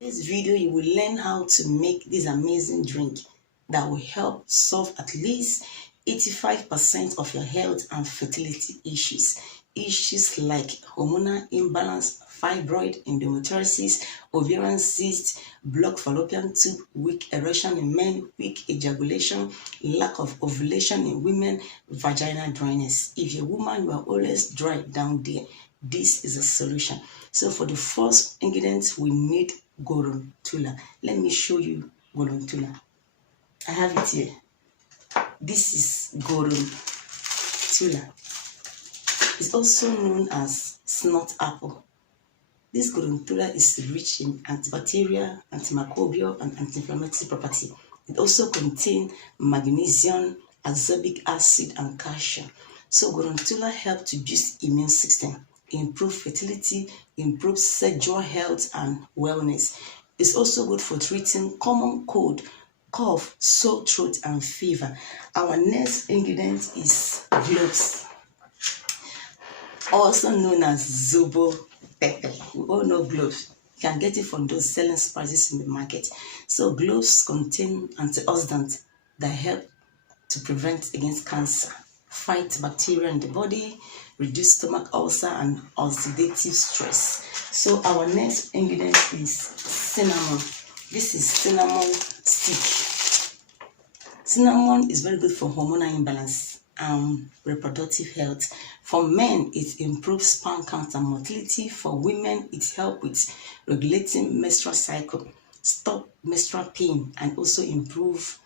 In this video, you will learn how to make this amazing drink that will help solve at least 85% of your health and fertility issues. Issues like hormonal imbalance, fibroid, endometriosis, ovarian cysts, blocked fallopian tube, weak erection in men, weak ejaculation, lack of ovulation in women, vaginal dryness. If you're a woman, you are always dry down there, this is a solution. So for the first ingredient, we need Goron Tula. Let me show you Goron Tula. I have it here. This is Goron Tula. It's also known as snot apple. This Goron Tula is rich in antibacterial, antimicrobial, and anti-inflammatory property. It also contains magnesium, ascorbic acid, and calcium. So Goron Tula helps to boost immune system, improve fertility, improve sexual health and wellness. It's also good for treating common cold, cough, sore throat, and fever. Our next ingredient is cloves, also known as zobo pepper. We all know cloves. You can get it from those selling spices in the market. So cloves contain antioxidants that help to prevent against cancer, fight bacteria in the body, reduce stomach ulcer and oxidative stress. So our next ingredient is cinnamon. This is cinnamon stick. Cinnamon is very good for hormonal imbalance and reproductive health. For men, it improves sperm count and motility. For women, it helps with regulating menstrual cycle, stop menstrual pain, and also improve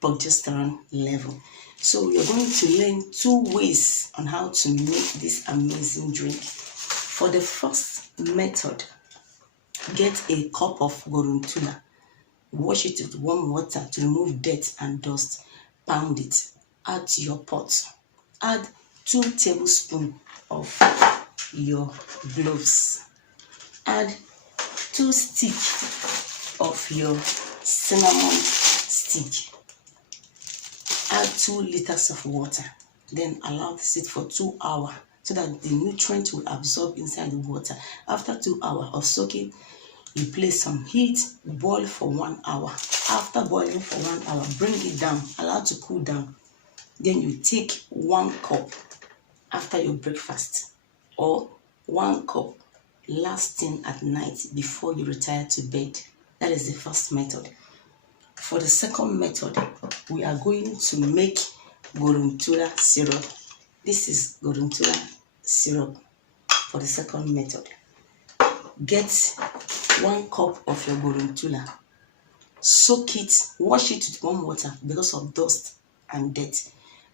progesterone level. So we are going to learn 2 ways on how to make this amazing drink. For the first method, get a cup of Goron Tula. Wash it with warm water to remove dirt and dust. Pound it. Add to your pot. Add 2 tablespoons of your cloves. Add 2 sticks of your cinnamon stick. Add 2 liters of water. Then allow it to sit for 2 hours so that the nutrients will absorb inside the water. After 2 hours of soaking, you place some heat, boil for 1 hour. After boiling for 1 hour, bring it down, allow it to cool down. Then you take 1 cup after your breakfast, or 1 cup last thing at night before you retire to bed. That is the first method. For the second method, we are going to make Goron Tula syrup. This is Goron Tula syrup for the second method. Get 1 cup of your Goron Tula. Soak it, wash it with warm water because of dust and dirt.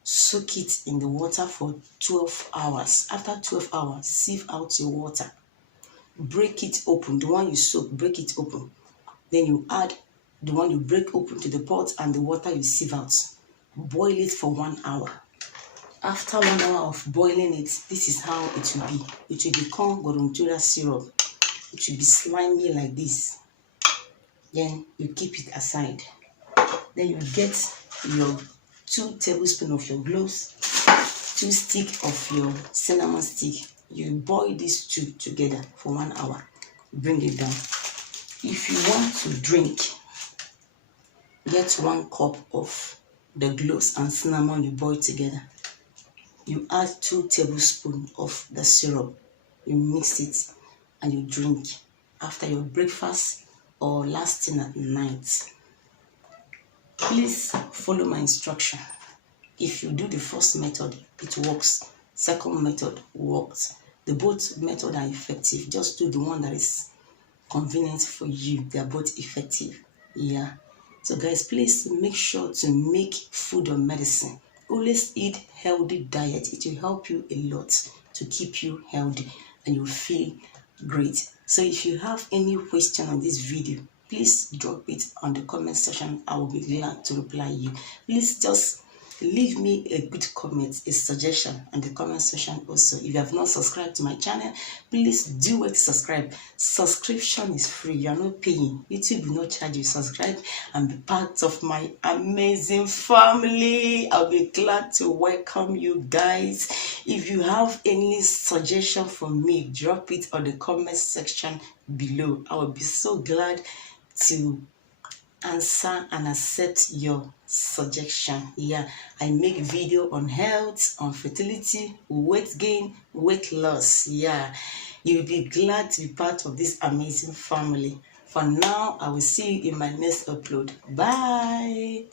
Soak it in the water for 12 hours. After 12 hours, sieve out your water. Break it open. The one you soak, break it open. Then you add the one you break open to the pot and the water you sieve out. Boil it for 1 hour. After 1 hour of boiling it, this is how it will be. It will become Goron Tula syrup. It will be slimy like this. Then you keep it aside. Then you get your 2 tablespoons of your cloves, 2 sticks of your cinnamon stick. You boil these 2 together for 1 hour. Bring it down. If you want to drink, get 1 cup of the cloves and cinnamon you boil together. You add 2 tablespoons of the syrup. You mix it and you drink after your breakfast or last thing at night. Please follow my instruction. If you do the first method, it works. Second method works. The both methods are effective. Just do the one that is convenient for you. They are both effective. Yeah. So guys, please make sure to make food or medicine. Always eat healthy diet. It will help you a lot to keep you healthy and you feel great. So if you have any question on this video, please drop it on the comment section. I will be glad to reply you. Please just leave me a good comment, a suggestion on the comment section also. If you have not subscribed to my channel, please do well to subscribe. Subscription is free, you are not paying. YouTube will not charge you. Subscribe and be part of my amazing family. I'll be glad to welcome you guys. If you have any suggestion for me, drop it on the comment section below. I will be so glad to answer and accept your suggestion. Yeah, I make video on health, on fertility, weight gain, weight loss. Yeah, you'll be glad to be part of this amazing family. For now, I will see you in my next upload. Bye.